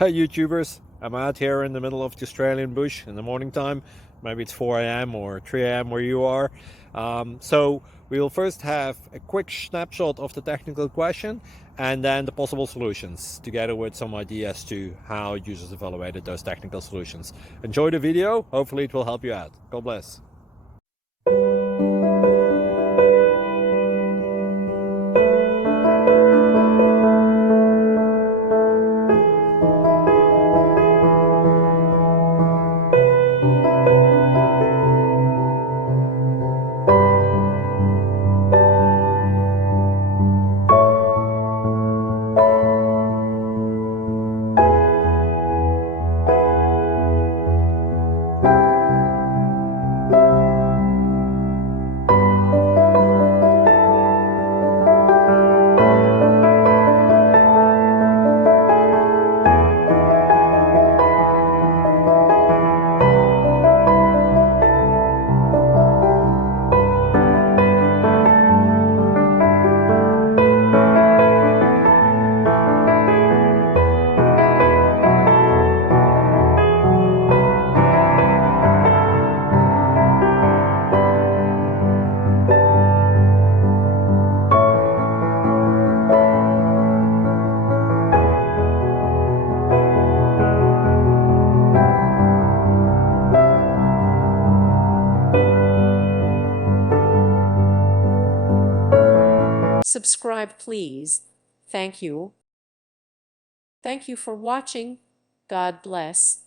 Hey YouTubers, I'm out here in the middle of the Australian bush in the morning time. Maybe it's 4 a.m. or 3 a.m. where you are. So we'll first have a quick snapshot of the technical question and then the possible solutions, together with some ideas to how users evaluated those technical solutions. Enjoy the video, hopefully it will help you out. God bless. Subscribe, please. Thank you. Thank you for watching. God bless.